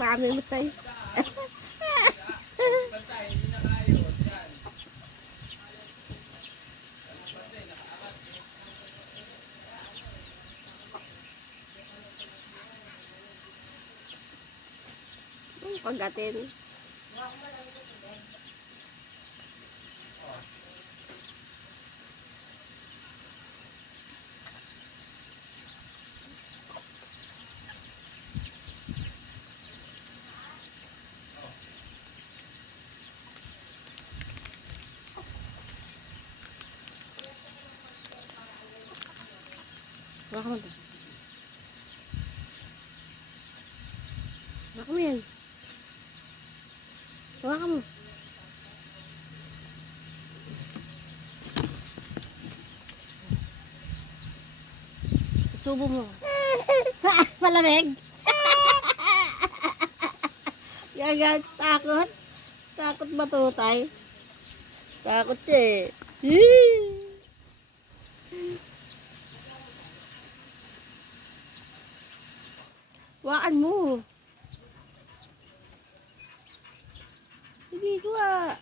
Mami mo sa'yo. Pagatin. Baka mo to. Baka mo yan. Baka mo. Subo mo. Malamig. Gagat, takot. Takot matutay. Takot siya eh. Waan mo. Hindi ko ah.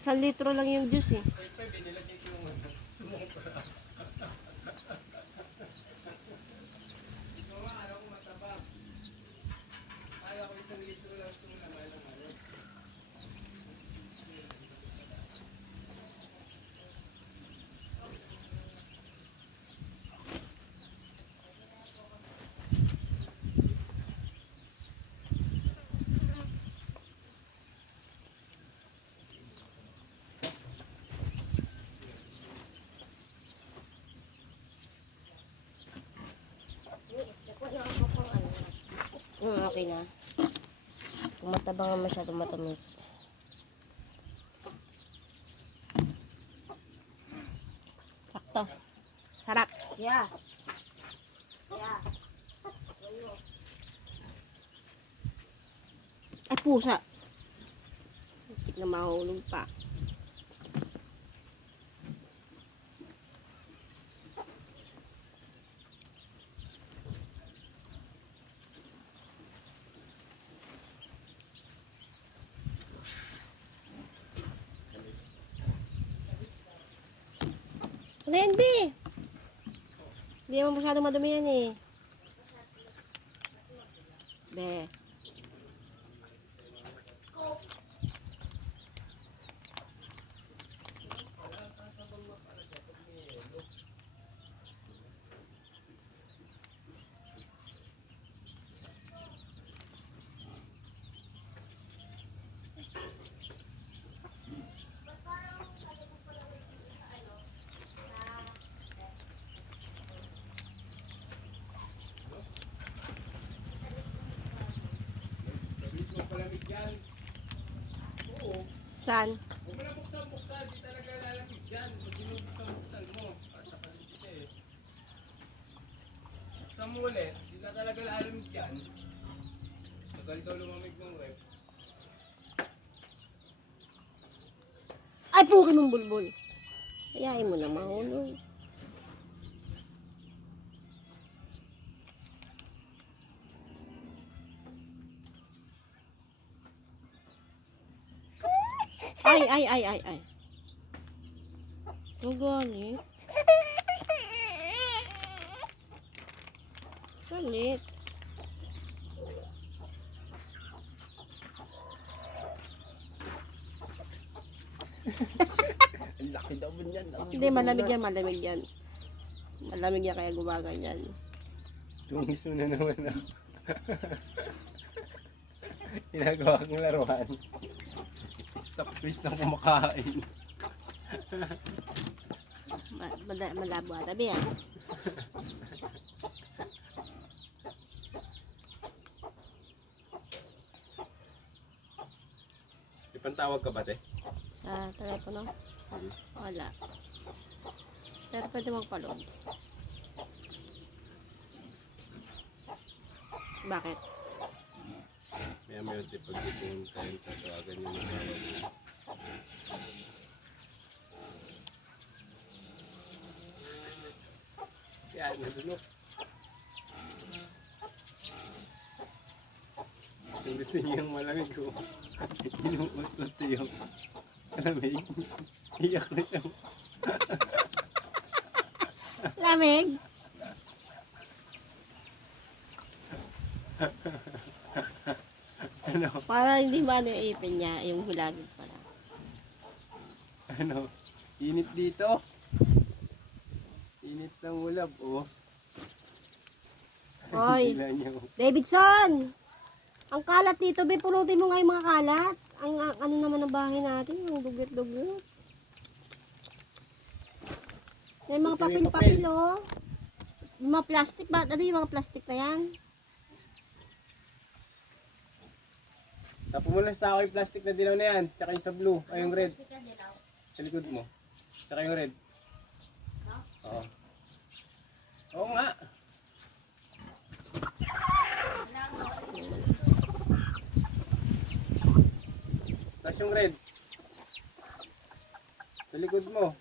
Isang litro lang yung juice eh. Okay na. Kung matabang ang masyadong matamis. Sakto. Sarap. Yeah. Yeah. Ay, pusa. Hindi na mahulog pa. NB! Hindi naman masyadong madumi yan eh. Be. Saan? Kung mo na buksan, di talaga lalamig dyan. Pag binubuksan mo, sa paligid eh. Buksan mo ulit, di na talaga lalamig dyan. Tagal daw lumamig ng rep. Ay, puki mong bulbul. Ayain mo na mahulog. Ay. So galit. Galit. Ang laki daw mo yan. Hindi, malamig yan. Malamig yan kaya gumaganyan. Tungis mo na naman ako. Ginagawa kong laruan. Stop twist na kumakain. Malabo ata ba yan? Ipantawag ka ba, te? Sa telepono? Wala. Pero pwede magpaload. Bakit? Maya maya di pag ipon kayo tatawagan yung nakawan mo. Yan, nadunok. Gusto niya yung malamig ko. Inuut-ut yung malamig. Iyak na siya. Lamig. Ano? Para hindi maano yung ipin niya, yung hulagin pala. Ano? Init dito. Init ng ulap, oh. Hoy, Tingnan niyo. Davidson! Ang kalat dito, be, pulutin mo nga yung mga kalat. Ang ano naman ang bahay natin, ang dugyot-dugyot. Yung mga papel-papel, oh. Yung mga plastic ba? Ano yung mga plastic na yan? Tapo mo lang sa ako yung plastic na dilaw na yan. Tsaka yung sa blue. Ay, yung red. Sa likod mo. Tsaka yung red. Oo. Oo nga. Tapos yung red. Sa likod mo.